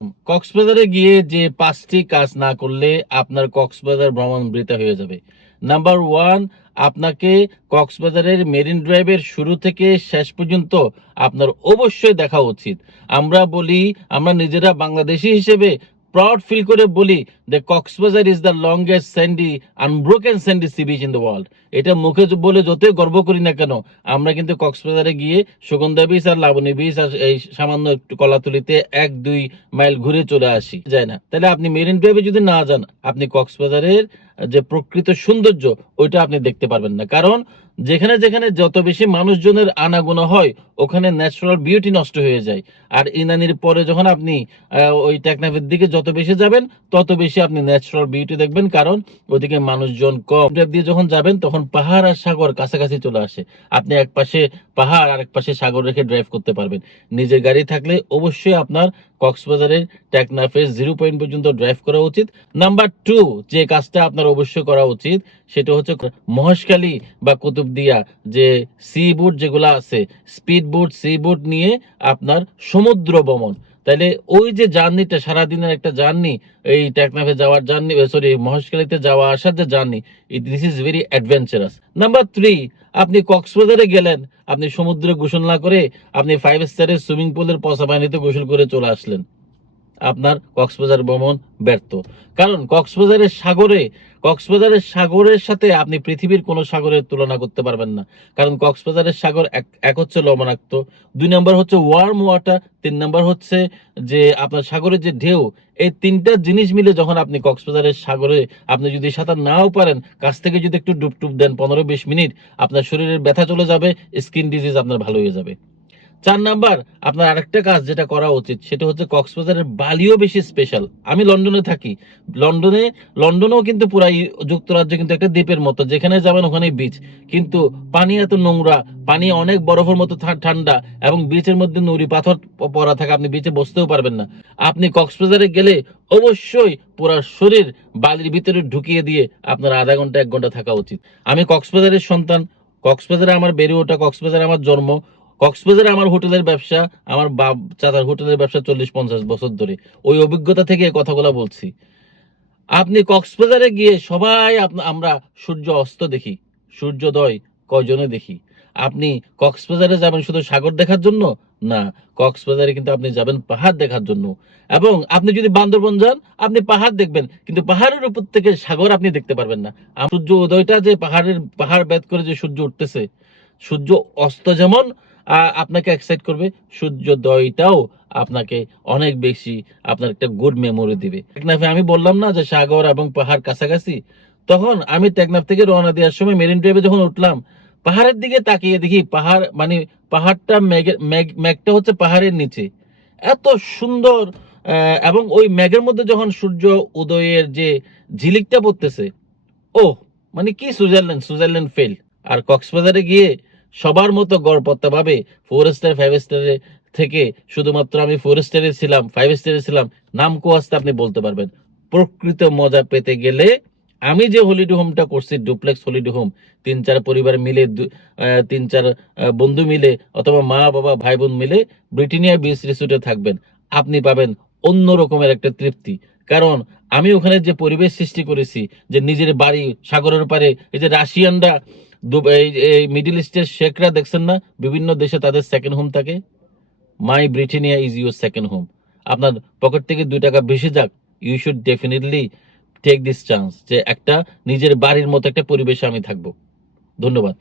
কক্সবাজারে গিয়ে যে ৫টি কাজ না করলে আপনার কক্সবাজার ভ্রমণ বৃথা হয়ে যাবে। নাম্বার 1, আপনাকে কক্সবাজারের মেরিন ড্রাইভের শুরু থেকে শেষ পর্যন্ত আপনার অবশ্যই দেখা উচিত। আমরা নিজেরা বাংলাদেশী হিসেবে প্রাউড ফিল করে বলি যে Cox's Bazar is the longest Sandy unbroken Sandy sea beach in the world. এটা মুখে বলে যতই গর্ব করি না কেন, আমরা কিন্তু কক্সবাজারে গিয়ে সুগন্ধা বিচ আর লাবণী বিচ আর এই সামান্য একটু কলাতলিতে ১-২ মাইল ঘুরে চলে আসি যায় না। তাহলে আপনি মেরিন ড্রাইভে যদি না যান, আপনি কক্সবাজারের যে প্রকৃত সৌন্দর্য ওইটা আপনি দেখতে পারবেন না। কারণ যেখানে যেখানে যত বেশি মানুষজনের আনাগোনা হয়, ওখানে ন্যাচারাল বিউটি নষ্ট হয়ে যায়। আর ইনানির পরে যখন আপনি ওই টেকনাফের দিকে যত বেশি যাবেন, তত বেশি আপনি ন্যাচারাল বিউটি দেখবেন। কারণ ওদিকে মানুষজন কম। ড্রাইভ দিয়ে যখন যাবেন, তখন পাহাড় আর সাগর কাছাকাছি চলে আসে। আপনি এক পাশে পাহাড় আর এক পাশে সাগর রেখে ড্রাইভ করতে পারবেন। নিজের গাড়ি থাকলে অবশ্যই আপনার কক্সবাজারের টেকনাফের 0 পয়েন্ট পর্যন্ত ড্রাইভ করা উচিত। নাম্বার 2, যে কাজটা আপনার অবশ্যই করা উচিত, সেটা হচ্ছে মহেশখালী বা কুতুবদিয়া যে সি বোট যেগুলো আছে, স্পিড বোট, সি বোট নিয়ে আপনার সমুদ্র ভ্রমণ। তাইলে ওই যে জার্নিটা, সারাদিনের একটা জার্নি, এই টেকনাফে যাওয়ার জার্নি, সরি মহেশখালীতে যাওয়া আসার যে journey, this is very adventurous. Number 3, আপনি কক্সবাজারে গেলেন, আপনি সমুদ্রে গোসল না করে আপনি 5 স্টারের সুইমিং পুলের পচা পানিতে গোসল করে চলে আসলেন, আপনার কক্সবাজার ভ্রমণ ব্যর্থ। কারণ কক্সবাজারের সাগরের সাথে আপনি পৃথিবীর কোনো সাগরের তুলনা করতে পারবেন না। কারণ কক্সবাজারের সাগর এক হচ্ছে লবণাক্ত, 2 নম্বর হচ্ছে ওয়ার্ম ওয়াটার, 3 নম্বর হচ্ছে যে আপনার সাগরের যে ঢেউ। এই 3টা জিনিস মিলে যখন আপনি কক্সবাজারের সাগরে আপনি যদি সাঁতার নাও পারেন, কাছ থেকে যদি একটু ডুব দেন 15-20 মিনিট, আপনার শরীরের ব্যথা চলে যাবে, স্কিন ডিজিজ আপনার ভালো হয়ে যাবে। 4 নাম্বার, আপনার আরেকটা কাজ যেটা করা উচিত, সেটা হচ্ছে কক্সবাজারের বালিও বেশি স্পেশাল। আমি লন্ডনে থাকি। লন্ডনেও কিন্তু পুরাই যুক্তরাজ্য কিন্তু একটা দ্বীপের মতো, যেখানে যাবেন ওখানেই বিচ। কিন্তু পানি এত নোংরা, পানি অনেক বরফের মতো ঠান্ডা, এবং বিচের মধ্যে নুড়ি পাথর পড়া থাকে, আপনি বিচে বসতেও পারবেন না। আপনি কক্সবাজারে গেলে অবশ্যই পুরো শরীর বালির ভিতরে ঢুকিয়ে দিয়ে আপনার আধা ঘন্টা 1 ঘন্টা থাকা উচিত। আমি কক্সবাজারের সন্তান, কক্সবাজারে আমার বেড়ে ওঠা, কক্সবাজারে আমার জন্ম, কক্সবাজারে আমার হোটেলের ব্যবসা, আমার বাপ চাচার হোটেলের ব্যবসা 40-50 বছর ধরে। ওই অভিজ্ঞতা থেকে এই কথাগুলো বলছি। আপনি কক্সবাজারে গিয়ে সবাই আমরা সূর্য অস্ত দেখি, সূর্যোদয় কয়জনে দেখি। আপনি কক্সবাজারে যাবেন শুধু সাগর দেখার জন্য? না, কক্সবাজারে কিন্তু আপনি যাবেন পাহাড় দেখার জন্য। এবং আপনি যদি বান্দরবন যান, আপনি পাহাড় দেখবেন, কিন্তু পাহাড়ের উপর থেকে সাগর আপনি দেখতে পারবেন না। সূর্য উদয়টা যে পাহাড় ভেদ করে যে সূর্য উঠতেছে, সূর্য অস্ত যেমন আপনাকে এক্সাইট করবে, সূর্যোদয়টাও আপনাকে অনেক বেশি আপনার একটা গুড মেমোরি দিবে। টেকনাফে আমি বললাম না যে সাগর এবং পাহাড় কাছাকাছি, তখন আমি টেকনাফ থেকে রওনা দেওয়ার সময় মেরিন ড্রাইভে যখন উঠলাম, পাহাড়ের দিকে তাকিয়ে দেখি পাহাড়, মানে পাহাড়টা মেঘটা হচ্ছে পাহাড়ের নিচে, এত সুন্দর। এবং ওই মেঘের মধ্যে যখন সূর্য উদয়ের যে ঝিলিকটা পড়তেছে, ও মানে কি সুইজারল্যান্ড ফেল। আর কক্সবাজারে গিয়ে সবার মতো গড়পড়তা ভাবে 4 স্টার 5 স্টারে থেকে শুধুমাত্র আমি 4 স্টারে ছিলাম, 5 স্টারে ছিলাম, নাম কোয়াস্তে আপনি বলতে পারবেন। প্রকৃত মজা পেতে গেলে আমি যে হলিডে হোমটা করছি, ডুপ্লেক্স হলিডে হোম, 3-4 পরিবার মিলে, 3-4 বন্ধু মিলে, অথবা মা বাবা ভাই বোন মিলে ব্রিটানিয়া বিচ রিসোর্টে থাকবেন, আপনি পাবেন অন্য রকমের একটা তৃপ্তি। কারণ আমি ওখানে যে পরিবেশ সৃষ্টি করেছি, যে নিজের বাড়ি সাগরের পারে, এই যে রাশিয়ানরা, এই মিডল ইস্টের শেখরা দেখছেন না, বিভিন্ন দেশে তাদের সেকেন্ড হোম থাকে। My Britannia is your second home. আপনার পকেট থেকে 2 টাকা বেশি যাক, you should definitely take this chance, যে একটা নিজের বাড়ির মতো একটা পরিবেশে আমি থাকবো। ধন্যবাদ।